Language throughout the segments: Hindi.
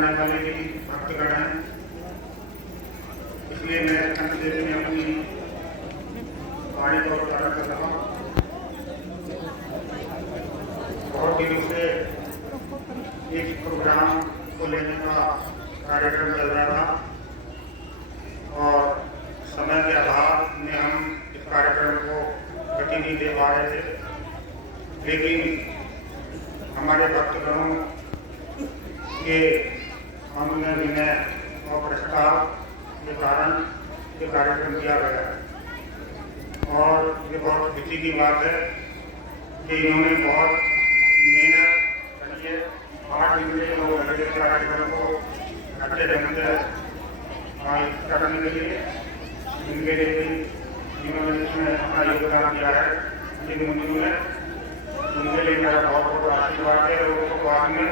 जाने वाले भी भक्तगण हैं, इसलिए मैं अंत देश में अपनी वाणी को प्रारंभ कर रहा हूँ। बहुत दिनों से इस प्रोग्राम को लेने का कार्यक्रम चल रहा था और समय के अभाव में हम इस कार्यक्रम को गति नहीं दे पा रहे थे, लेकिन हमारे भक्तगणों के सामने विनय और प्रस्ताव के कारण ये कार्यक्रम किया गया है। और ये बहुत खुशी की बात है कि इन्होंने बहुत मेहनत करिए 8 दिन से लोग लगे कार्यक्रम को अच्छे ढंग से करने के लिए, इनके लिए भी इन्होंने इसमें अपना योगदान दिया है। जिन मुनियों ने, उनके लिए मेरा बहुत बहुत आशीर्वाद है। लोगों को बाद में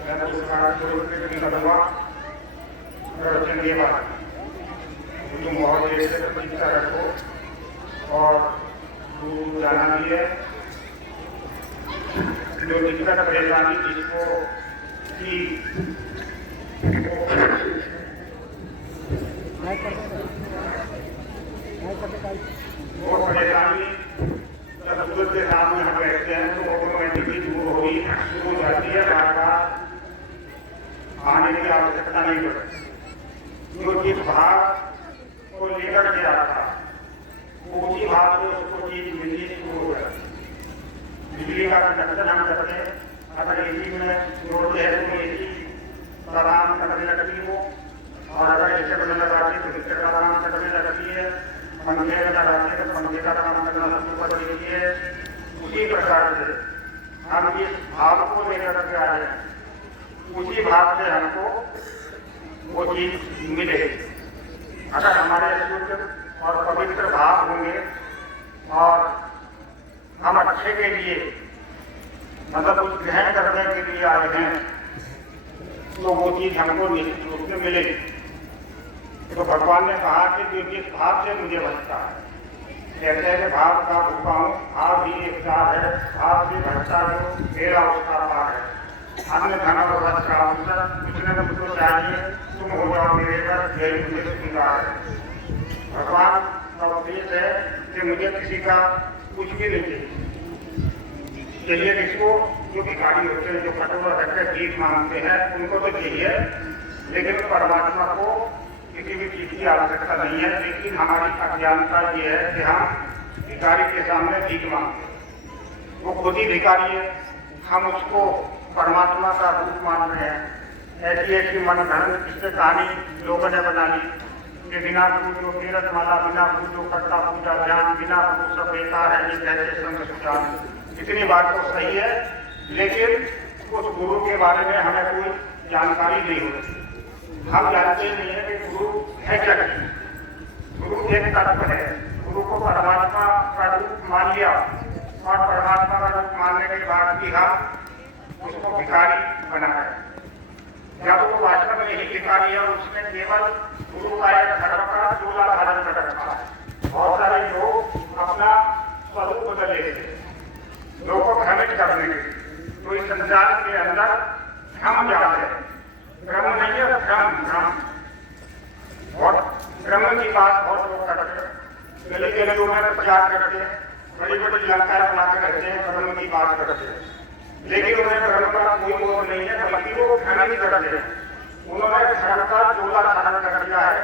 मैं पुरस्कार करूँगा प्रवचन के बाद तुम बहुत देर से प्रतीक्षा रखो और दूर जाना भी है। जो दिक्कत परेशानी जिसको की वो परेशानी जब सूरज के सामने हम बैठते हैं तो ऑटोमेटिकली दूर हो जाती है। बार बार आने की आवश्यकता नहीं पड़ती। जो जिस भाव को लेकर के आता उसी भाव से उसको चीज मिलनी शुरू हो जाती है। बिजली का कनेक्शन हम करते हैं, अगर एसी में जोड़ते हैं तो एसी का काम करने लगती हो, और अगर ऐसे करने लगाती तो हिस्से का काम करने लगती है। पंखे में लगाते हैं तो पंखे का काम करना शुरू कर देती है। उसी प्रकार से हम इस भाव को लेकर के आए, उसी भाव से हमको वो चीज मिलेगी। अगर हमारे शुद्ध और पवित्र भाव होंगे और हम अच्छे के लिए मतलब कुछ ग्रहण करने के लिए आए हैं तो वो चीज हमको निश्चित रूप से मिलेगी। तो भगवान ने कहा कि जो जिस भाव से मुझे बचता है, कहते हैं भाव का भूखा हूँ, भाव ही एक सार है, भाव से भटका जो मेरा उसका पार है। अन्य धन और रस का अवसर कुछ न कुछ तो चाहिए, तुम हो जाओ मेरे पर, यही मुझे स्वीकार है। भगवान का उपदेश है कि मुझे किसी का कुछ भी नहीं चाहिए। किसको? जो भिखारी होते हैं, जो कटोरा रखकर भीख मांगते हैं, उनको तो चाहिए, लेकिन परमात्मा को किसी भी चीज की आवश्यकता नहीं है। लेकिन हमारी अज्ञानता ये है कि हम भिखारी के सामने भीख मांगते हैं। वो खुद ही भिखारी है, हम उसको परमात्मा का रूप मान रहे हैं। ऐसी ऐसी मन धर्म किससे कहानी लोगों ने बना ली कि बिना पूजो तीरथ माला, बिना पूजो करता पूजा ज्ञान, बिना पूजो सब बेकार है, ये कैसे संग सुजान। इतनी बात तो सही है, लेकिन उस गुरु के बारे में हमें कोई जानकारी नहीं होती। हम जानते नहीं है कि गुरु है क्या। गुरु एक तत्व है, गुरु को परमात्मा का रूप मान लिया और परमात्मा का रूप मानने के बाद भी हम उसको भिखारी बना है। जब वो वास्तव में यही भिखारी है, उसने केवल गुरु का एक धर्म का चोला धारण कर रखा है। बहुत सारे लोग अपना स्वरूप बदल लेते हैं लोगों को भ्रमित करने के लिए। तो इस संसार के अंदर भ्रम जाल है, भ्रम नहीं है, भ्रम। बहुत भ्रम की बात बहुत लोग करते हैं, गली के लोगों में प्रचार करते हैं, बड़ी बड़ी जानकारी बनाते रहते हैं, भ्रम की बात करते हैं, लेकिन उन्हें धर्म का कोई मोह नहीं है, बल्कि वो भ्रमित करते हैं। उन्होंने धर्म का चोला धारण कर दिया है।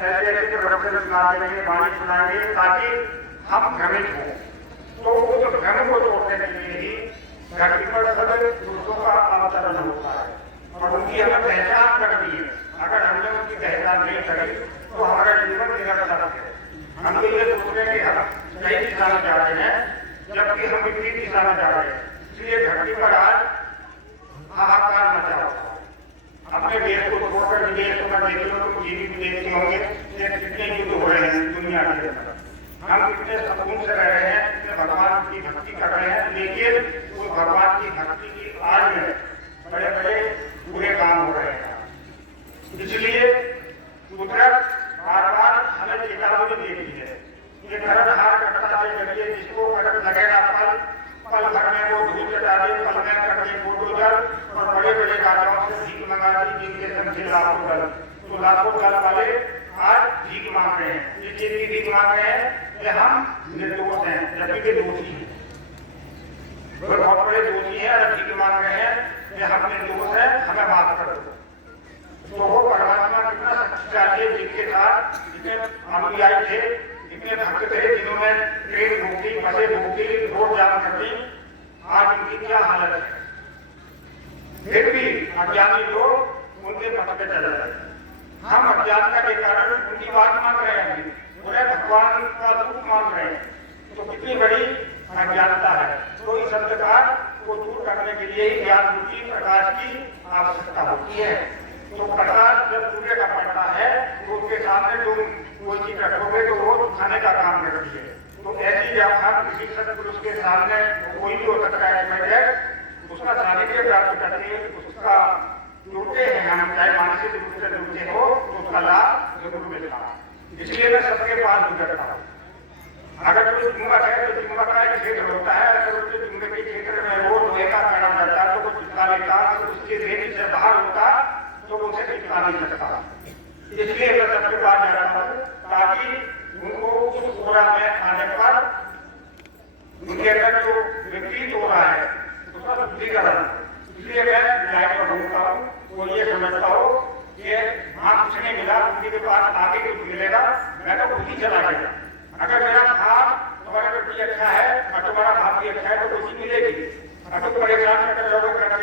ऐसे ऐसे प्रवचन सुना देंगे, वाणी सुनाएंगे ताकि हम भ्रमित हो। तो उस भ्रम को तोड़ने के लिए ही धरती पर सब पुरुषों का अवतरण होता है और उनकी हमें पहचान करनी है। अगर हमने उनकी पहचान नहीं करी तो हमारा जीवन निरर्थक है। हम तो ये सोच रहे हैं कि हम सही दिशा में जा रहे हैं, जबकि हम विपरीत दिशा में जा रहे हैं। इसलिए धरती पर आज हाहाकार मचा हुआ। अपने देश को छोड़कर विदेशों में देखिए तो जीवित विदेशी होंगे, कितने युद्ध हो रहे हैं दुनिया के अंदर। हम कितने सुकून से रह रहे हैं, कितने भगवान की भक्ति कर रहे हैं, लेकिन उस भगवान की भक्ति की आड़ में बड़े बड़े बुरे काम हो रहे हैं। इसलिए कुदरत बार बार हमें चेतावनी देती है। ये कर्म हार करता है, जरिए जिसको कर्म लगेगा पल भर में वो धूल चटा दे, पल में कर दे फोटो जल और बड़े बड़े राजाओं से भीख मंगा दी, जिनके लाखों साल वाले आज भीख मांग रहे हैं। ये चीज की भीख मांग रहे हैं कि हम निर्दोष हैं, जबकि वे दोषी हैं। वे बहुत बड़े दोषी हैं और भीख मांग रहे हैं कि हम निर्दोष हैं, हमें माफ कर दो। तो वो परमात्मा कितना शक्तिशाली है, जिनके साथ जितने अनुयायी थे, इतने भक्त थे, जिन्होंने ट्रेन रोकी, बसें रोकी, रोड जाम कर दी, आज उनकी क्या हालत है। फिर भी अज्ञानी लोग उनके पथ पे चल रहे हैं। हम अज्ञानता के कारण उनकी बात मान रहे हैं, उन्हें भगवान का रूप मान रहे हैं। तो कितनी बड़ी अज्ञानता है। तो इस अंधकार को दूर करने के लिए ही ज्ञान रूपी प्रकाश की आवश्यकता होती है। तो प्रकाश जब सूर्य का पड़ता है तो उसके सामने तुम कोई चीज रखोगे तो वो खाने का काम करती है। तो ऐसी जब हम किसी सत्पुरुष के सामने कोई भी हो सकता है, उसका सानिध्य प्राप्त करके उसका जुड़ते हैं हम, चाहे मानसिक रूप से जुड़ते हो तो उसका लाभ जरूर मिलता है। इसलिए मैं सबके पास गुजरता हूँ। अगर कोई चुंबक है तो चुंबक का एक क्षेत्र होता है, अगर उसके चुंबकीय क्षेत्र में वो लोहे का कड़ा रहता है तो वो चिपका लेता, उसके रेंज से बाहर होता तो उसे चिपका नहीं सकता। इसलिए मैं सबके पास जा रहा हूँ ताकि उनको उस कोरा में आने पर उनके अंदर जो विपरीत हो रहा है उसका शुद्धिकरण। इसलिए मैं लाइफ पर घूमता हूँ, वो ये समझता हो कि हाँ कुछ नहीं मिला, उनके पास आगे कुछ मिलेगा, मैं तो खुद ही चला गया। अगर मेरा भाव तुम्हारे प्रति अच्छा है और तुम्हारा भाव भी अच्छा है तो खुशी मिलेगी। अगर तुम परेशान करते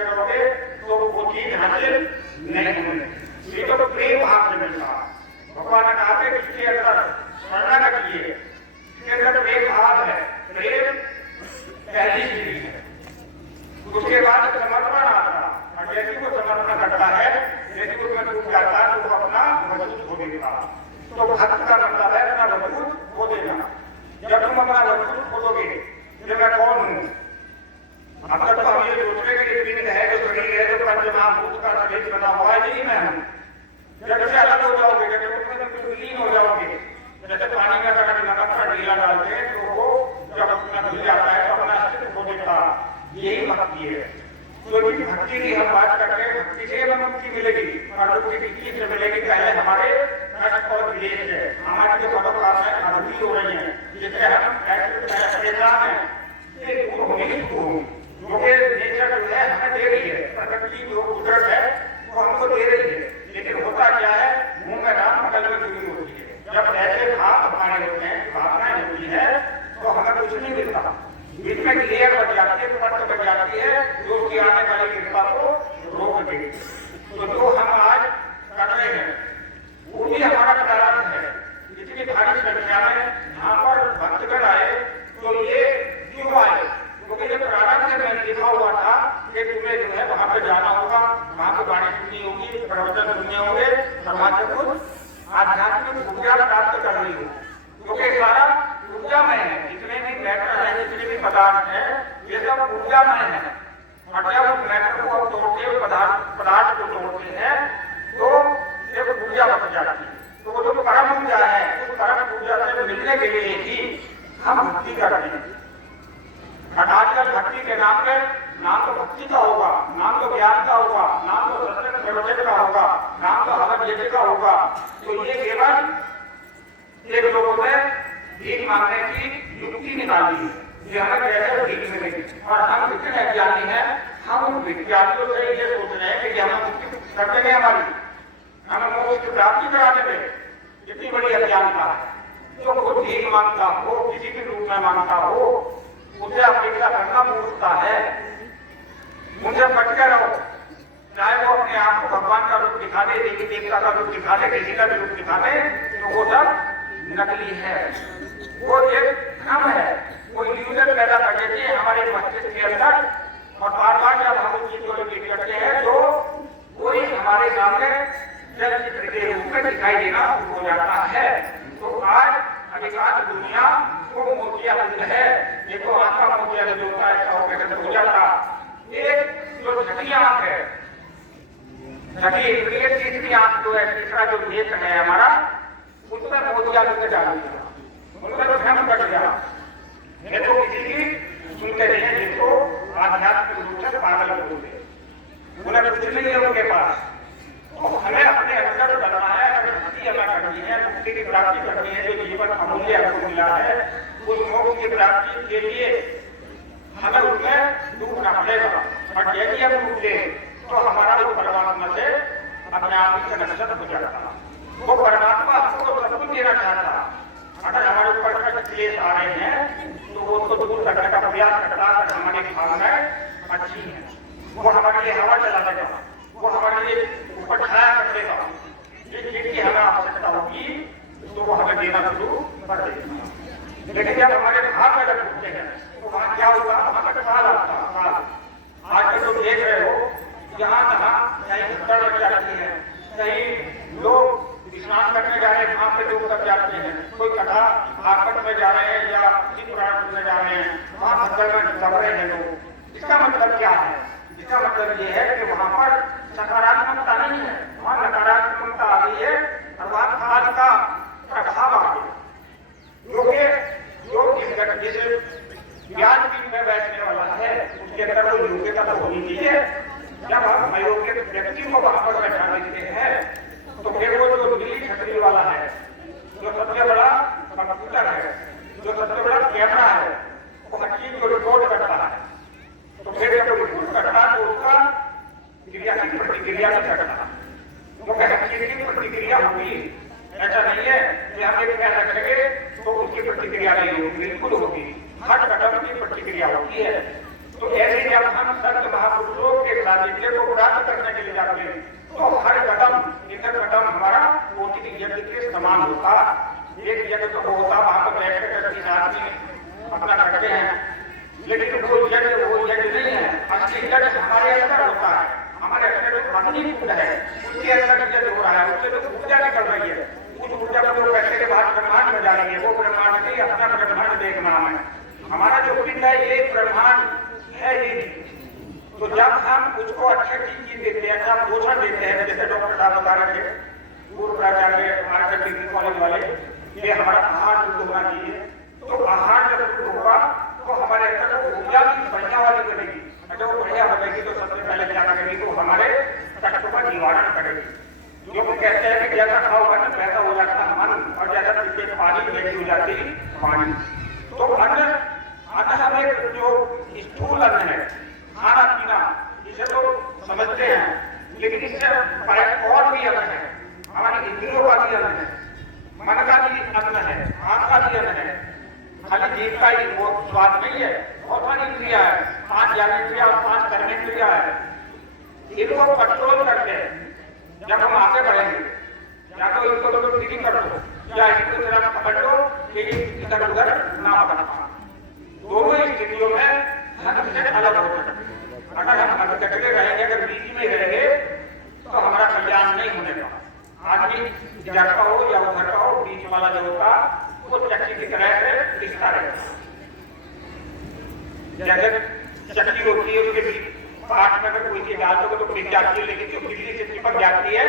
रहोगे तो वो चीज हासिल नहीं होगी। ये तो प्रेम भाव से मिलता। भगवान ने कहा कि इसके अंदर स्मरण रखिए, इसके अंदर प्रेम भाव है। प्रेम पहली चीज है, उसके बाद समर्पण आता और जैसे वो समर्पण करता है, जैसे उसमें डूब जाता है तो वो अपना मजबूत हो देता। तो भक्त का मतलब है अपना मजबूत हो देना। जब तुम अपना मजबूत खोलोगे कि मैं कौन हूँ, अब तक तो हम ये सोच रहे कि पिंड है, जो शरीर है, जो पंचमहाभूत का शरीर बना हुआ है, यही मैं हूँ। जब से अलग हो जाओगे, जब उसमें तुम विलीन हो जाओगे, जैसे पानी में अगर नमक का ढीला डालते हैं तो वो जब अपना धुल जाता है तो अपना अस्तित्व खो देता। यही भक्ति है। तो भक्ति की हम बात करते हैं, भक्ति से हमें मुक्ति मिलेगी और मुक्ति किसी से मिलेगी। पहले हमारे कष्ट और विदेश है, हमारी जो मनोकामनाएं अनुभूत हो रही है, जिससे हम परेशान है, ये दूर होंगी होंगी। क्योंकि नेचर जो है हमें दे रही है, प्रकृति जो कुदरत है वो हमको दे रही है, लेकिन होता क्या है, मुंह में राम बगल में जुड़ी होती है। जब ऐसे भाव हमारे होते हैं, भावनाएं होती है तो हमें कुछ नहीं मिलता। बीच में क्लियर बच जाती है, पट बच जाती है, जो उसकी आने वाली कृपा को रोक देगी। तो जो हम आज कर रहे हैं वो भी हमारा प्रारंभ है। इतनी भारी संख्या में यहाँ पर भक्तगण आए तो ये क्यों आए? क्योंकि ये प्रारंभ से मैंने लिखा हुआ था कि तुम्हें जो है वहां पे जाना होगा, वहां पे वाणी सुननी होगी, प्रवचन सुनने होंगे, समाज में कुछ आध्यात्मिक ऊर्जा प्राप्त करनी होगी। क्योंकि सारा ऊर्जामय है, जितने भी मैटर है, जितने भी पदार्थ है, ये सब ऊर्जामय है। और जब उस मैटर को हम तोड़ते, पदार्थ को तोड़ते हैं तो एक ऊर्जा बच जाती है। तो वो जो परम ऊर्जा है, उस परम ऊर्जा से मिलने के लिए ही हम भक्ति करते हैं। आजकल भक्ति के नाम पे नाम तो भक्ति का होगा, नाम तो ज्ञान का होगा, नाम तो सत्संग प्रवचन का होगा, नाम तो हवन यज्ञ का होगा। तो ये केवल एक लोगों ने भीख मांगने की युक्ति निकाली है कि हमें कैसे भीख मिलेगी। और हम कितने अज्ञानी हैं, हम उन विज्ञानियों से ये सोच रहे हैं कि हमें मुक्ति कर देंगे, हमें मोक्ष की प्राप्ति कराने में। कितनी बड़ी अज्ञानता है। जो खुद भीख मांगता हो, किसी भी रूप में मांगता हो, उसे अपेक्षा करना मूर्खता है। मुझे बच के रहो, चाहे वो अपने आप को भगवान का रूप दिखा दे, देवी देवता का रूप दिखा दे, किसी का भी रूप दिखा दे, तो वो सब नकली है, वो एक भ्रम है, वो इल्यूजन पैदा कर देते हैं हमारे मस्तिष्क के अंदर। और बार बार जब हम उस चीज को रिपीट करते हैं तो वही हमारे सामने चलचित्र के रूप में दिखाई देना हो जाता है। तो आज अधिकांश दुनिया को मोतियाबिंद है। देखो आपका मोतियाबिंद होता है, हो जाता एक जो छठी आंख है, छठी तीसरी आंख जो है, तीसरा जो नेत्र है हमारा, उसमें मोतियाबिंद डाल दिया, उनका तो भ्रम बढ़ गया। ये तो किसी की सुनते नहीं है, जिसको आध्यात्मिक रूप से पागल बोलते, उन्हें कुछ नहीं है उनके पास। तो हमें अपने अंदर बनाना है हमें करनी है, मुक्ति की प्राप्ति करनी है, जो जीवन अमूल्य हमको मिला है, उस मोक्ष की प्राप्ति के लिए हमें उसमें डूबना पड़ेगा। और यदि हम डूब गए तो हमारा वो परमात्मा से अपने आप ही कनेक्शन हो जाता। वो परमात्मा हमको सब कुछ देना चाहता। अगर हमारे ऊपर कष्ट क्लेश आ रहे हैं तो वो उसको दूर करने का प्रयास करता है। हमारी भावनाएं अच्छी है, वो हमारे लिए हवा चला देगा, वो हमारे लिए ऊपर छाया कर देगा। जिसकी हमें आवश्यकता होगी तो वो हमें देना शुरू कर देगा। लेकिन जब हमारे भाव में जब उठते हैं तो वहां क्या होगा, वहां का काल आता। आजकल तो देख रहे हो जहां तहां कहीं भुट्टा लग जाती है, कहीं लोग स्नान करने जा रहे हैं, वहां पे लोग सब जाते हैं, कोई कथा भागवत में जा रहे हैं या शिव पुराण में जा रहे हैं, वहां भद्र में दब रहे हैं लोग। इसका मतलब क्या है? इसका मतलब ये है कि वहां पर सकारात्मकता नहीं है, वहां नकारात्मकता आ गई है और वहां काल का प्रभाव आ गया। जिस ज्ञान पीठ में बैठने वाला है उसके अंदर वो योग्यता तो होनी चाहिए। जब हम अयोग्य व्यक्ति को वहां पर बैठा देते हैं तो फिर वो जो दिल्ली छतरी वाला है, जो सबसे बड़ा कंप्यूटर है, जो सबसे बड़ा कैमरा है, वो हर चीज को रिकॉर्ड करता है, तो फिर जब रिकॉर्ड करता है तो उसका क्रिया की प्रतिक्रिया नहीं करता। वो हर चीज की प्रतिक्रिया होगी। ऐसा नहीं है कि हम एक क्या रखेंगे तो उसकी प्रतिक्रिया नहीं होगी, बिल्कुल होगी। हर कदम की प्रतिक्रिया होती है। तो ऐसे जब हम संत महापुरुषों के सानिध्य को प्राप्त करने के लिए जाते हैं तो हर कदम एक कदम हमारा कोटि यज्ञ के समान होता। एक यज्ञ तो होता वहां पर बैठ कर 30 आदमी अपना करते हैं, लेकिन वो यज्ञ नहीं है। असली यज्ञ हमारे अंदर होता है, हमारे अंदर जो अग्नि कुंड है उसके अंदर यज्ञ हो रहा है, उससे जो ऊर्जा निकल रही है, उस ऊर्जा को जो बैठने के बाद ब्रह्मांड में जा रही है, वो ब्रह्मांड से अपना ब्रह्मांड देखना है। हमारा जो पिंड है ये ब्रह्मांड है ये। तो जब हम उसको अच्छी चीज देते हैं, अच्छा पोषण देते हैं, जैसे डॉक्टर साहब बता रहे थे, पूर्व प्राचार्य हमारे डिग्री कॉलेज वाले, ये हमारा आहार शुद्ध होना चाहिए। तो आहार जब शुद्ध होगा तो हमारे अंदर ऊर्जा की बढ़िया वाली बनेगी। अगर वो बढ़िया बनेगी तो सबसे पहले क्या करेगी, तो हमारे कष्टों का निवारण करेगी। जो कहते हैं कि जैसा खाओ मन वैसा हो जाता मन, और जैसा पीछे पानी वैसी हो जाती पानी। तो अन्न हमें जो स्थूल अन्न है, खाना पीना, इसे तो समझते हैं, लेकिन इससे और भी अन्न है। हमारी इंद्रियों का भी अन्न है, मन का भी अन्न है, आंख का भी अन्न है। खाली जीव का ही वो स्वाद नहीं है, बहुत सारी इंद्रिया है, 5 ज्ञानेंद्रिया और 5 कर्मेंद्रिया है। इनको कंट्रोल करते हैं। जब हम आगे बढ़ेंगे या तो इनको तो ट्रिकिंग कर दो या इनको जरा पकड़ लो कि इधर उधर ना बढ़ पाए। दोनों स्थितियों में हम से अलग हो सकते। अगर हम अटके रहेंगे, अगर बीच में रहेंगे तो हमारा कल्याण नहीं होने का। आदमी इधर का हो या उधर का हो, बीच वाला जो होगा वो चक्की की तरह से दिखता रहेगा। जैसे चक्की होती है उसके बीच पाठ में अगर कोई चीज डाल दो तो गिर जाती है, लेकिन जो बिजली से चिपक जाती है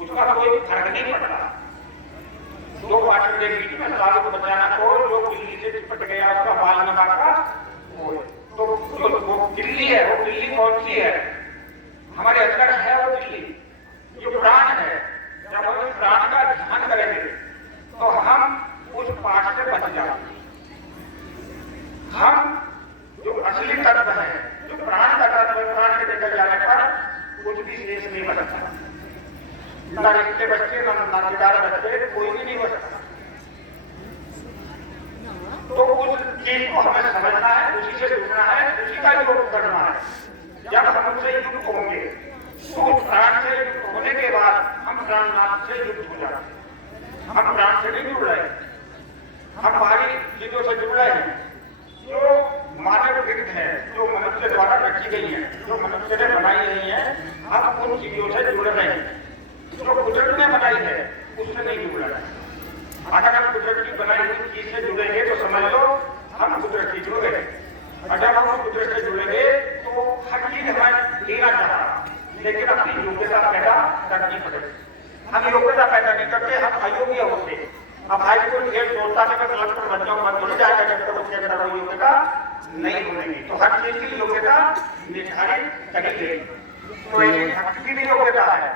उसका कोई फर्क नहीं पड़ता। 2 पार्ट के बीच में सालों को बचाना को जो बिजली से चिपट गया उसका बाल नबा का वो, तो वो बिजली है, वो बिजली कौन सी है? हमारे अंदर है वो बिजली, जो प्राण है। जब हम उस प्राण का ध्यान करेंगे तो हम उस पाठ से बच जाएंगे। हम जो असली तत्व है, जो प्राण का तत्व है, प्राण के निकल जाने पर कुछ भी शेष नहीं बचता। ना रिश्ते बच्चे, ना नातेदार बच्चे, कोई भी नहीं बचता। तो उस चीज को हमें समझना है, उसी से जुड़ना है, उसी का योग करना है। जब हम उससे युक्त होंगे तो उस प्राण से युक्त होने के बाद हम प्राणनाथ से युक्त हो जाते हैं। हम प्राण से नहीं जुड़ रहे, हम बाहरी चीजों से जुड़ रहे हैं जो मानव विकृत है, जो मनुष्य द्वारा रखी गई है, जो मनुष्य ने बनाई गई है। हम उन चीजों से जुड़ रहे हैं। जो कुदरत ने बनाई है उससे नहीं जुड़ रहा है। अगर हम कुदरत की बनाई हुई चीज से जुड़ेंगे तो समझ लो हम कुदरत की जुड़ गए। और जब हम कुदरत से जुड़ेंगे तो हर चीज हमें लेना चाहता, लेकिन अपनी योग्यता पैदा करनी पड़ेगी। हम योग्यता पैदा नहीं करते, हम अयोग्य होते। अब हाई स्कूल खेल सोचता है कि कलेक्टर बन जाऊं, बन नहीं जाएगा जब तक उसके अंदर वो योग्यता नहीं होगी। तो हर चीज की योग्यता निर्धारित करी गई। तो भक्ति की भी योग्यता है,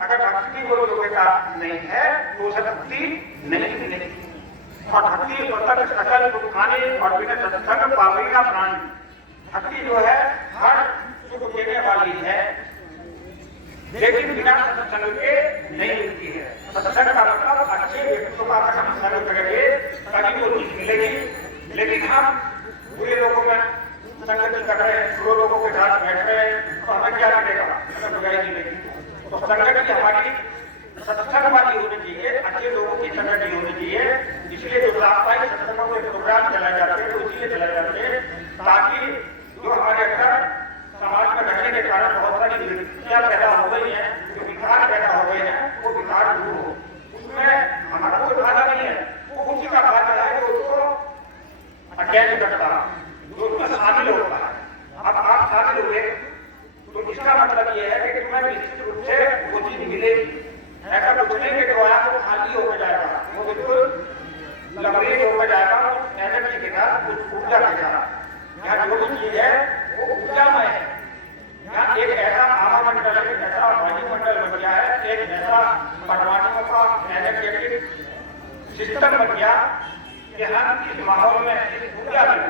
अगर भक्ति को योग्यता नहीं है तो उसे भक्ति नहीं। और भक्ति स्वतंत्र सकल सुख खाने और बिना सत्संग पावेगा प्राण। भक्ति जो है हर सुख देने वाली है, लेकिन बिना सत्संग के नहीं मिलती है। सत्संग का मतलब अच्छे व्यक्तियों का हम संग करेंगे तभी वो चीज मिलेगी। लेकिन हम बुरे लोगों में संगति कर रहे हैं, बुरे लोगों के साथ बैठ रहे हैं तो हमें क्या मिलेगा? बुराई मिलेगी। तो संगति हमारी सत्संग वाली होनी चाहिए, अच्छे लोगों की संगति होनी चाहिए। इसलिए जो साप्ताहिक सत्संगों के प्रोग्राम चलाए जाते हैं तो इसलिए चलाए जाते हैं ताकि जो हमारे अंदर समाज में रहने के कारण बहुत सारी विकृतियां पैदा हो गई हैं, जो विकार पैदा हो गए हैं, वो विकार दूर हो। उसमें हमारा कोई फायदा नहीं है, वो उसी का फायदा है जो उसको अटैच करता, जो उसमें शामिल होता है। अब आप शामिल हुए तो इसका मतलब ये है कि तुम्हें निश्चित रूप से वो चीज मिलेगी। ऐसा कुछ नहीं कि जो है वो खाली होकर जाएगा, वो बिल्कुल लबरेज होकर जाएगा एनर्जी के साथ, कुछ ऊर्जा के साथ। यहाँ जो भी चीज है वो ऊर्जामय है। यहाँ एक ऐसा आवामंडल, एक ऐसा वायुमंडल बन गया है, एक ऐसा परमाणुओं का एनर्जेटिक सिस्टम बन गया कि हम इस माहौल में, इस ऊर्जा में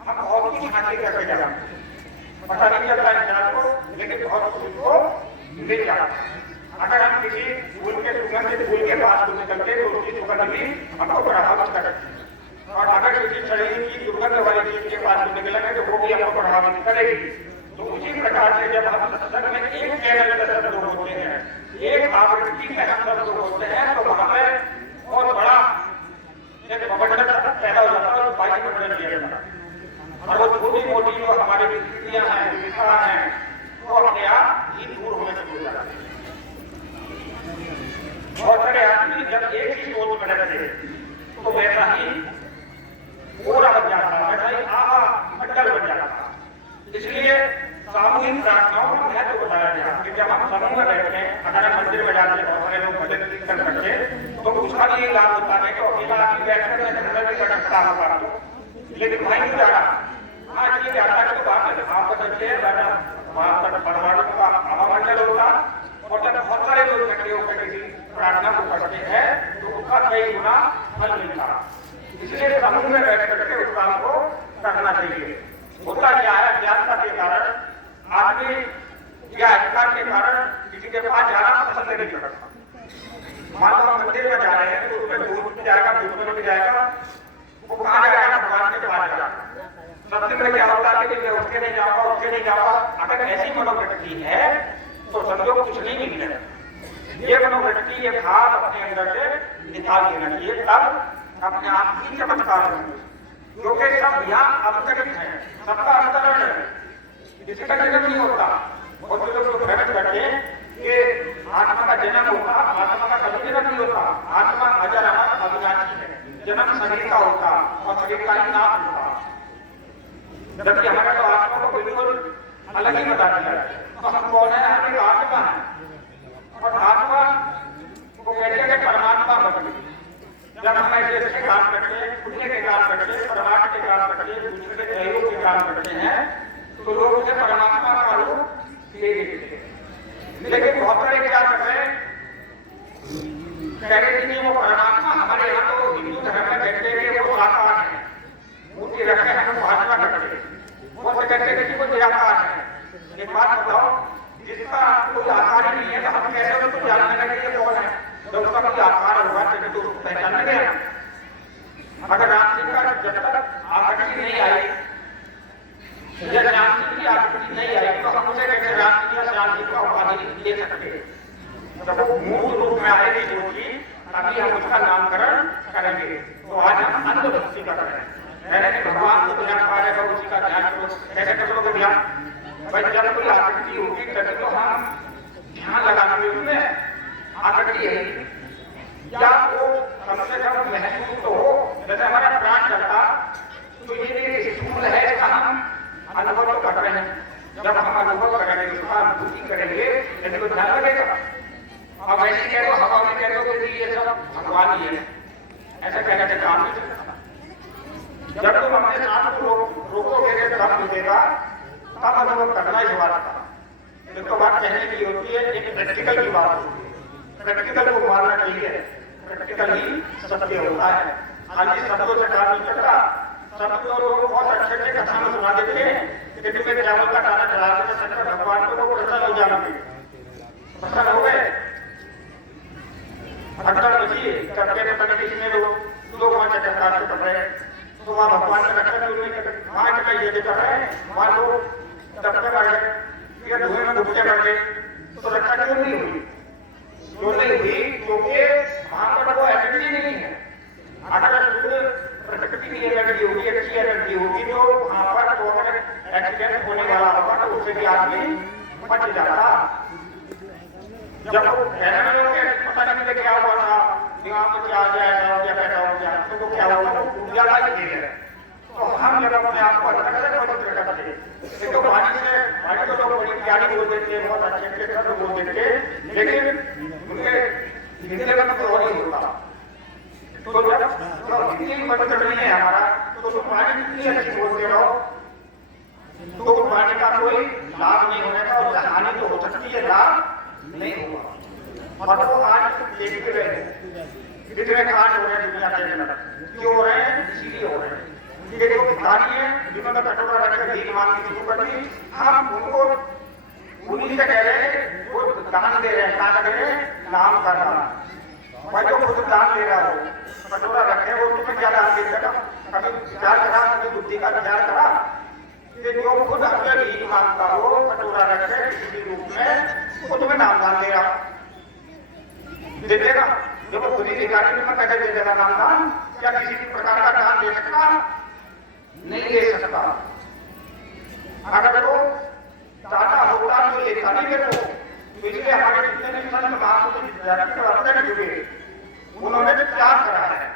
हम बहुत कुछ हासिल करके जा रहे हैं। पता नहीं चल रहा है इंसान को, लेकिन बहुत कुछ को मिल जाता है। अगर हम किसी फूल के सुगंधित फूल के पास निकलते तो उसकी सुगंध भी हमको प्रभावित करती है, और अगर किसी शरीर की दुर्गंध वाली चीज के पास निकलेंगे तो वो भी हमको प्रभावित करेगी। तो उसी प्रकार से जब हम सत्संग में एक चैनल में सब लोग होते हैं, एक आवृत्ति में हम सब लोग होते हैं, तो वहां पे बहुत बड़ा एक बवंडर पैदा हो जाता है, वायुमंडल किया जाता है। और वो छोटी मोटी जो हमारी विकृतियां हैं, विकार हैं, वो अपने आप ही दूर होने शुरू हो जाती है। बहुत सारे आदमी जब एक ही सोच में रहते तो वैसा ही पूरा बन जाता, वैसा ही आहा मंडल बन जाता। इसलिए सामूहिक प्रार्थनाओं का महत्व बताया गया कि जब हम समूह में बैठते हैं, अगर हम मंदिर में जाते हैं, बहुत सारे लोग भजन कीर्तन करते हैं, तो उसका भी लाभ होता है कि अकेला आदमी बैठकर में भी भटकता होगा, लेकिन वहीं नहीं जा रहा। हाँ, ये जाता है तो बात है, आप बच्चे वहां पर परमाणु का आवामंडल होता, और जब बहुत सारे लोग इकट्ठे होकर किसी प्रार्थना को करते हैं तो उसका कई गुना फल मिलता। इसलिए समूह में बैठ करके उस काम को करना चाहिए। होता क्या है, अज्ञानता के कारण आदमी या अहंकार के कारण किसी के पास जाना पसंद नहीं करता। मान लो मंदिर में जा रहे हैं तो उसमें दूर जाएगा, दूर में जाएगा, वो कहाँ जाएगा? भगवान के पास जाएगा। सत्य में क्या होता है कि मैं उसके नहीं जाऊंगा, उसके नहीं जाऊंगा। अगर ऐसी मनोवृत्ति है तो समझो कुछ नहीं मिल रहा। ये मनोवृत्ति, ये भाव अपने अंदर से निकाल देना चाहिए, तब अपने आप ही चमत्कार होंगे। क्योंकि सब यहाँ अवतरित है, सबका अवतरण है, किसी का जन्म नहीं होता। बहुत से लोग भ्रमित करते हैं कि आत्मा का जन्म होता, आत्मा का कभी जन्म नहीं होता। आत्मा अजर अमर अविनाशी है, जन्म शरीर का होता और शरीर का ही नाम होता। जबकि हमारा तो आत्मा को बिल्कुल अलग ही बता दिया है। तो हम कौन है? हमारी आत्मा है, और आत्मा को कहते हैं परमात्मा बदली। जब हम ऐसे ऐसे काम करते हैं, पुण्य के काम करते हैं, परमात्मा के काम करते हैं, दूसरे के सहयोग के काम करते हैं, तो लोग उसे परमात्मा का रूप ले लेते हैं। लेकिन बहुत सारे क्या कर रहे हैं, कह रहे हैं वो परमात्मा हमारे यहाँ तो हिंदू धर्म में कहते हैं वो साकार है, मूर्ति रखते हैं, हम भाषा करते हैं, वो कहते हैं कि वो निराकार है। एक बात बताओ, जिसका कोई आकार ही नहीं है तो हम कैसे उसको जानने लगे ये कौन है? जब उसका कोई आकार होगा तो उसको पहचान गया। अगर राम जी का जब तक आकृति नहीं आई, जब राम जी की आकृति नहीं आई तो हम उसे कैसे राम जी या श्याम जी को उपाधि दे सकते? जब वो मूर्त रूप में आएगी मूर्ति, तभी हम उसका नामकरण करेंगे। तो आज हम अंधभक्ति कर रहे हैं, मैंने भगवान को ध्यान पा रहे हो, उसी का ध्यान करो। कैसे कर लोगे ध्यान? भाई जब कोई आकृति होगी तभी तो हम ध्यान लगाएंगे उसमें। आकृति है या वो कम से कम महसूस तो हो, जैसे हमारा प्राण चलता तो ये स्थूल है, इसका हम अनुभव कर रहे हैं। जब हम अनुभव करेंगे, उसका अनुभूति करेंगे, यदि तो ध्यान लगेगा। अब ऐसे कह दो, हवा में कह दो कि ये सब भगवान ही है, ऐसा कहने से काम नहीं चलता। जब तुम अपने सांस को रोकोगे, दम देगा, तब अनुभव करना ही बात था। तो बात कहने की होती है, एक प्रैक्टिकल की बात होती है। प्रैक्टिकल को मानना चाहिए, प्रैक्टिकल ही सत्य होता है। खाली शब्दों से काम नहीं चलता। शब्दों को बहुत अच्छे अच्छे कथा में सुना देते हैं कि तुम्हें चावल का दाना चला के शंकर भगवान को वो प्रसन्न हो जाना चाहिए, प्रसन्न हो गए। अटल बची करके पता किसी ने लोग वहां चक्कर से कर रहे, तो वहां भगवान का रक्षा क्यों नहीं करते? वहां चक्कर ये कर रहे हैं, वहां लोग डरते बढ़ गए या धुएं में घुटके बढ़ गए, तो रक्षा क्यों नहीं हुई? क्यों नहीं हुई? क्योंकि वहां पर वो एनर्जी नहीं है। अगर प्रकृति की एनर्जी होगी, अच्छी एनर्जी होगी, तो वहां पर तो अगर एक्सीडेंट होने वाला होगा तो उससे भी आदमी बच जाता। जब वो कहने में लोग पता नहीं मुझे क्या हुआ था, दिमाग में क्या आ जाएगा या पैदा हो गया, तो वो क्या होगा, वो ऊर्जा लाई दे रहे। तो हम जब अपने आप को अलग अलग पवित्र करते हैं, एक तो वाणी तो लोग बड़ी प्यारी बोल देते हैं, बहुत अच्छे अच्छे शब्द बोल देते हैं, लेकिन उनके हिंदी में तो और नहीं होता। तो जब हिंदी पवित्र नहीं है हमारा, तो तुम वाणी कितनी अच्छी बोलते रहो, तो वाणी का कोई लाभ नहीं होने का, और हानि तो हो सकती है, लाभ नहीं होगा। और वो आज देखते रहे कितने कांड हो रहे हैं दुनिया के अंदर, क्यों हो रहे हैं? इसीलिए हो रहे हैं। ये जो भिखारी है, जिन्होंने कटोरा रखकर भीख मांगनी शुरू कर दी, हम उनको उन्हीं से कह रहे हैं, वो दान दे रहे हैं। कहाँ दे रहे हैं? नाम का दान। भाई जो खुद दान दे रहा हो, कटोरा रखे, वो तुम्हें क्या दान दे देगा? कभी विचार करा, कभी बुद्धि का विचार करा कि जो खुद अपने भीख मांगता हो, कटोरा रखे किसी रूप में, वो तुम्हें नाम दान दे रहा, दे देगा? जब वो खुद ही भिखारी तुम्हें कैसे दे देगा नाम दान? क्या किसी भी प्रकार का दान दे सकता? नहीं दे सकता। अगर वो दाता होता तो ये खाली मेरे को, तो इसलिए हमारे जितने भी संत महापुरुष जुड़े, उन्होंने भी त्याग करा है।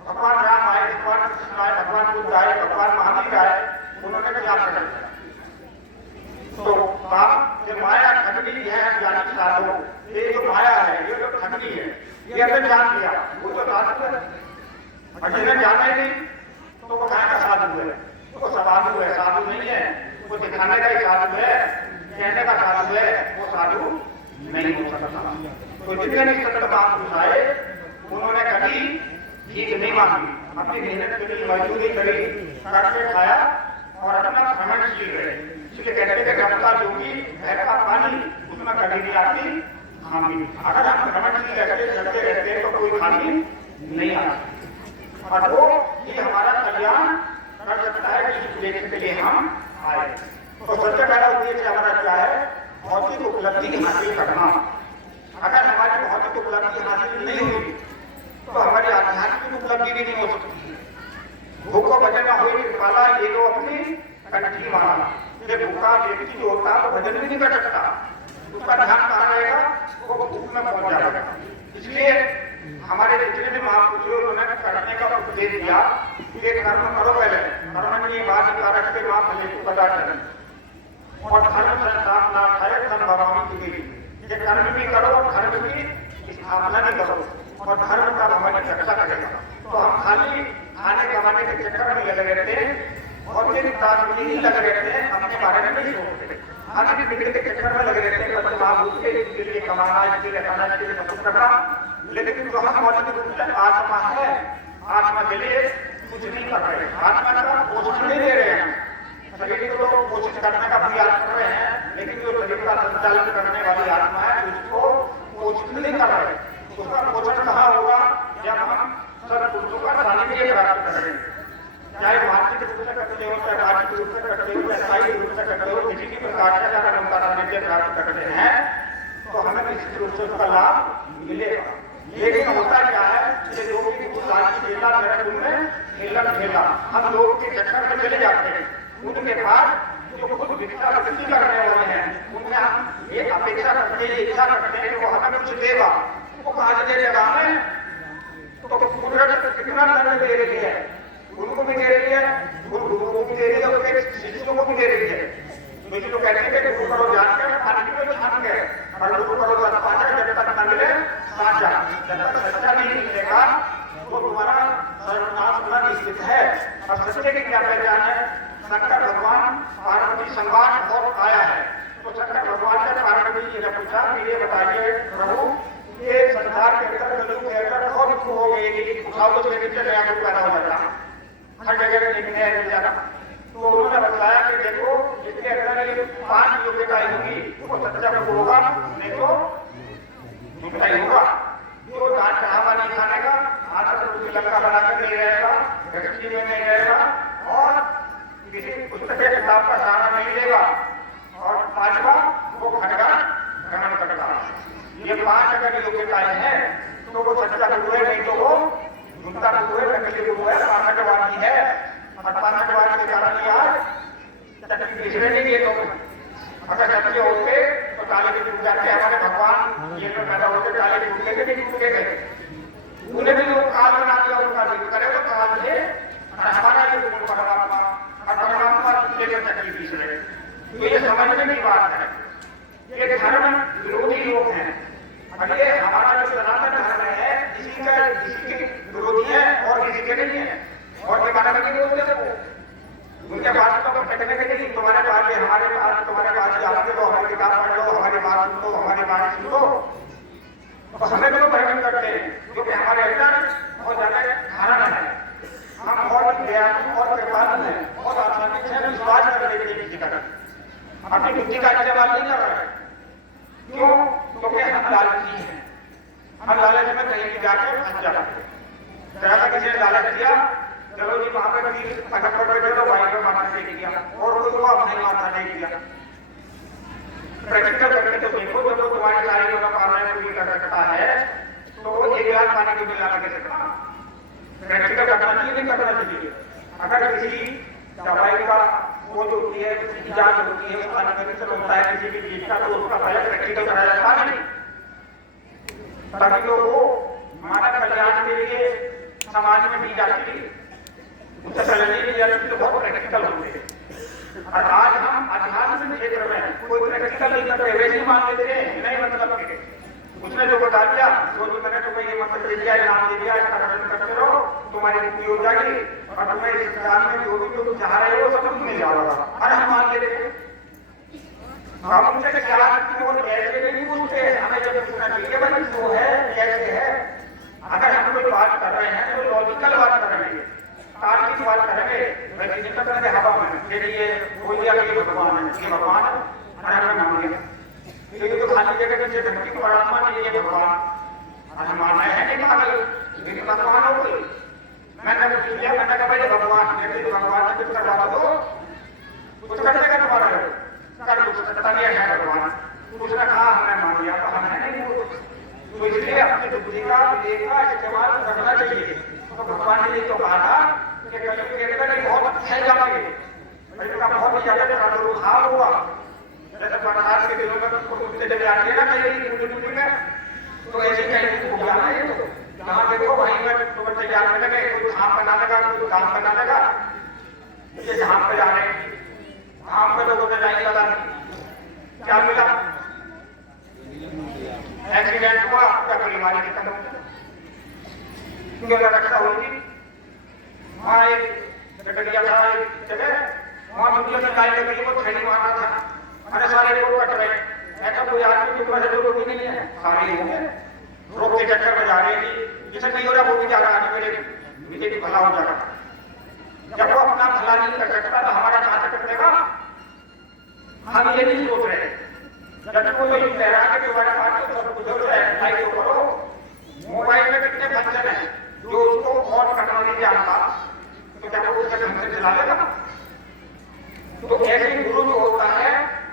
भगवान राम आए, भगवान कृष्ण आए, भगवान बुद्ध आए, भगवान महावीर आए, उन्होंने त्याग कर दिया। तो बाप जो माया ठगनी है ज्ञानी साधो, ये जो माया है, ये जो ठगनी है, ये अगर जान लिया, वो तो साधु है। और जिन्हें जाना ही नहीं, तो वो कहाँ का साधु है? वो साधु है, साधु नहीं है। वो दिखाने का ही साधु है, कहने का साधु है, वो साधु नहीं हो सकता। तो जितने भी संत महापुरुष आए, उन्होंने कभी भीख नहीं मांगी, अपनी मेहनत के लिए मजदूरी करी, करके खाया और अपना घमंड सीख रहे। इसलिए कहते हैं कि का जोगी घर का पानी उसमें कभी भी आती खामी। अगर हम घमंड की रहते चलते रहते हैं तो कोई खामी नहीं आती। और वो ये हमारा कल्याण कर सकता है कि इस उद्देश्य के लिए हम आए। तो सबसे पहला उद्देश्य हमारा क्या है? भौतिक उपलब्धि हासिल करना। अगर हमारी भौतिक उपलब्धि हासिल नहीं हुई तो हमारी आध्यात्मिक उपलब्धि भी नहीं हो सकती। भूखो भजन हो कृपाला, ये लो अपनी कंठी माना। ये भूखा व्यक्ति जो होता है वो भजन भी नहीं कर सकता, उसका ध्यान कहाँ रहेगा? वो भूख में पहुंच जाएगा। इसलिए हमारे जितने भी महापुरुषों ने करने का उपदेश दिया, ये कर्म करो पहले, कर्म की बात कारक के मां भले को बता करें, और धर्म स्थापना है धर्म भगवान की गई। ये कर्म भी करो और धर्म की स्थापना भी करो, और धर्म का हमारी रक्षा करेगा। तो हम खाली खाने कमाने के चक्कर में लगे रहते हैं और फिर ताजमहल लगे रहते हैं, अपने बारे में नहीं सोचते। हम भी बिगड़ के चक्कर में लगे रहते हैं, बच्चे महाभूत के लिए कमाना, इसके लिए खाना, इसके लिए सब करना, लेकिन जो हम मौजूद रूप से आत्मा है, आत्मा के लिए कुछ नहीं कर रहे। आत्मा का पोषण नहीं दे रहे हैं। शरीर को तो कोशिश करने का प्रयास कर रहे हैं, लेकिन जो शरीर का संचालन करने वाली आत्मा है उसको पोषित नहीं कर रहे। उसका पोषण कहाँ होगा? जब हम सत्पुरुषों का सानिध्य प्राप्त करें, चाहे मानसिक रूप से करते हो, चाहे आर्थिक रूप से करते हो, चाहे शारीरिक रूप से करते हो, किसी भी प्रकार से अगर हम सानिध्य प्राप्त करते हैं तो हमें निश्चित रूप से उसका लाभ मिलेगा। लेकिन होता क्या है कि लोग खेला खेला हम लोगों के चक्कर में चले जाते हैं। उनके बाद जो खुद भिक्षा वृत्ति करने वाले हैं, उनमें हम ये अपेक्षा करते हैं, इच्छा करते हैं कि वो हमें कुछ देगा। वो कहाँ से दे देगा हमें? तो कुदरत कितना दंड दे रही है, उनको भी दे रही है, गुरुओं को भी दे रही है, और शिष्यों को भी दे रही है। तो इसलिए कहते हैं कि गुरु करो जान के खाने को छान गए, और गुरु करो जब तक न मिले साचा, जब तक सच्चा नहीं मिलेगा तो तुम्हारा सर्वनाश होना निश्चित है। और सच्चे की क्या पहचान है? शंकर भगवान पार्वती संवाद और आया है, तो शंकर भगवान ने पार्वती जी ने पूछा कि ये बताइए प्रभु, ये संसार के अंदर कलयुग के अंदर और दुख हो गई, उठाओ तो लेकिन नया दुख पैदा हो जाता, हर जगह देखने मिल जाता। तो उन्होंने बताया कि देखो इसके अंदर ये 5 योग्यताएं होगी, वो सच्चा प्रभु होगा, नहीं तो झूठा ही होगा। जो दान चढ़ावा नहीं खानेगा, आधा प्रभु की लंका बनाकर नहीं रहेगा, गठरी में नहीं रहेगा और किसी पुस्तक के किताब का सहारा नहीं लेगा, और 5वां वो खड़गा ग्रहण करता। ये 5 अगर योग्यताएं हैं तो वो सच्चा गुरु है, नहीं तो वो झूठा गुरु है, नकली गुरु है, पाखंडवादी है। और पाखंडवाद के कारण ही आज चक्की पिछड़े नहीं दिए लोग। अगर चक्की होते तो ताले भी टूट जाते। हमारे भगवान ये तो पैदा होते ताले टूट गए नहीं टूटे गए, उन्हें भी लोग काल बना दिया, उनका नहीं करे तो काल है हमारा ये परमात्मा और परमात्मा लेकर चक्की पिछड़े। तो ये समझने की बात है, ये धर्म विरोधी लोग हैं। और ये हमारा जो सनातन धर्म है किसी के विरोधी है और किसी के नहीं है। और ये माना नहीं बोलते थे वो, उनके पास तो कहने के नहीं, तुम्हारे पास है हमारे पास, तुम्हारे पास ही आते हो, हमारी किताब पढ़ लो, हमारी बात सुन लो, हमारी बात सुन लो। तो हमें तो भ्रमण करते हैं क्योंकि हमारे अंदर बहुत ज्यादा धारणा है, हम बहुत ज्ञान और कृपालु हैं, बहुत आसानी से विश्वास कर लेते हैं किसी का, अपनी बुद्धि का इस्तेमाल नहीं कर रहे। क्यों? क्योंकि हम लालची हैं, हम लालच में कहीं भी जाकर फंस जाते हैं। जैसा किसी ने लालच किया, चलो जी वहां पर भी अटक पकड़ तो भाई को माता नहीं किया और कोई को अपने माता नहीं किया। प्रैक्टिकल करके तो देखो, जब तुम्हारी सारी मनोकामनाएं पूरी कर सकता है तो वो 1 गिलास पानी को मिला लगे सकता। प्रैक्टिकल करना चाहिए, नहीं करना चाहिए। अगर किसी दवाई का वो जो होती है इजाज होती है, अनमेडिकल होता है किसी भी चीज का, तो उसका पहले प्रैक्टिकल कराया जाता नहीं, ताकि लोग वो मानव कल्याण के लिए समाज में दी जाती है, उससे चलने की जरूरत तो बहुत प्रैक्टिकल होते हैं। और आज हम अध्यात्म क्षेत्र में कोई प्रैक्टिकल नहीं करते, वैसे ही मान लेते हैं, नहीं मतलब के उसने जो बता दिया वो जो मैंने तो ये मंत्र दे दिया, नाम दे दिया, इसका कर्म करते रहो, तुम्हारी मुक्ति हो जाएगी और तुम्हें इस संसार में जो भी तुम चाह रहे हो सब तुम मिल जाएगा। अरे हम मान लेते हैं, हम उनसे क्या कैसे नहीं पूछते, हमें जब पूछना चाहिए भाई वो है कैसे है। अगर हम कोई बात कर रहे हैं तो लॉजिकल बात करेंगे, तार्किक बात करेंगे, वैसे नहीं करेंगे हवा में फिर ये बोल दिया कि ये भगवान है, ये भगवान है, अरे हमें मान लिया ये तो खाली जगह के धरती को परमात्मा नहीं, ये भगवान और हम मानना है कि पागल लेकिन भगवान हो गई। मैंने पूछ लिया, मैंने कहा भाई भगवान जैसे भगवान ने कुछ करवा दो, कुछ करने का तुम्हारा कर कुछ करता नहीं है भगवान, उसने कहा हमने मान लिया तो हमने नहीं। तो इसलिए अपनी बुद्धि का विवेक का इस्तेमाल करना चाहिए। तो भगवान ने ये तो कहा था कि कलयुग के अंदर बहुत फैल जाएंगे, इसका बहुत ज्यादा प्रादुर्भाव हुआ। जैसे बरसात के दिनों में कुत्ते जब जाते हैं ना कहीं में, तो ऐसे कहीं हो जाना है। तो जहाँ देखो वहीं में तो बच्चे जाने लगे, कोई धाम बना लगा, कोई धाम बना लगा, ये धाम पे जा रहे हैं, धाम पे लोगों ने लाइन लगा दी, क्या मिला? एक्सीडेंट हुआ, आपका परिवार खत्म हो गया, रक्षा होगी। वहाँ एक गठरिया था जगह, वहाँ दुनिया की लाइन लगी, वो छेड़ी मारना था, अरे सारे लोग कट रहे, ऐसा कोई आदमी की वजह लोग नहीं है, सारे हो गए रोक के चक्कर में जा रहे हैं, जिसे नहीं हो रहा वो भी जा रहा है, मेरे भी भला हो जाएगा। जब वो अपना भला नहीं कर सकता तो हमारा कहाँ से करेगा? हम ये नहीं सोच रहे, जब कोई कह रहा है कि तुम्हारे पास तो सब कुछ हो रहा है, लाइक करो। मोबाइल में कितने फंक्शन है जो उसको ऑन करना नहीं जानता, तो क्या वो उसका ढंग से चला लेगा? तो ऐसे ही गुरु जो होता है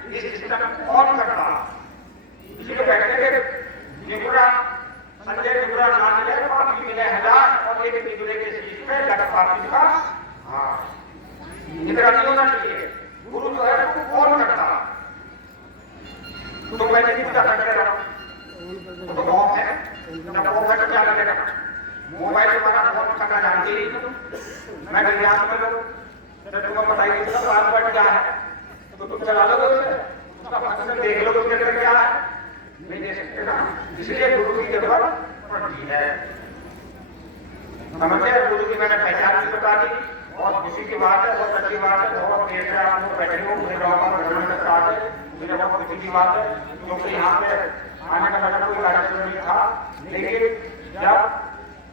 इस सिस्टम ऑन करता, इसलिए कहते हैं निगुरा संजय निगुरा नाम है, पापी मिले 1000 और एक निगुरे के शीश पे लगा पापी का। हाँ, इतना नहीं होना चाहिए। गुरु जो है वो ऑन करता, तो मैंने नहीं पूछा कर रहा हूँ तो ऑफ है, जब ऑफ है तो क्या करेगा? मोबाइल द्वारा ऑन करना जानते ही मैं विज्ञान में लोग जब तुम्हें बताइए उसका पासवर्ड क्या है तो तुम चला लो उसे, उसका फंक्शन देख लो उसके अंदर क्या है, नहीं दे सकते ना। इसलिए गुरु की जरूरत पड़ती है। समझे? गुरु की मैंने पहचान भी बता दी और किसी की बात है बहुत अच्छी बात है, बहुत देर से आपको बैठे हो मुझे गाँव का भ्रमण करता है। मेरे बहुत खुशी की बात है, क्योंकि यहाँ पे आने का मेरा कोई कार्यक्रम नहीं था, लेकिन जब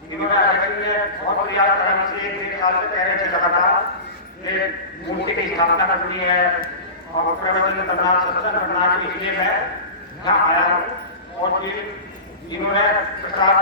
इन्होंने आयोजन में बहुत प्रयास करने से 1 साल से पहले से लगातार ये मूर्ति की स्थापना करनी है और प्रवचन करना, सत्संग करना के लिए मैं यहाँ आया हूँ और इन्होंने प्रसाद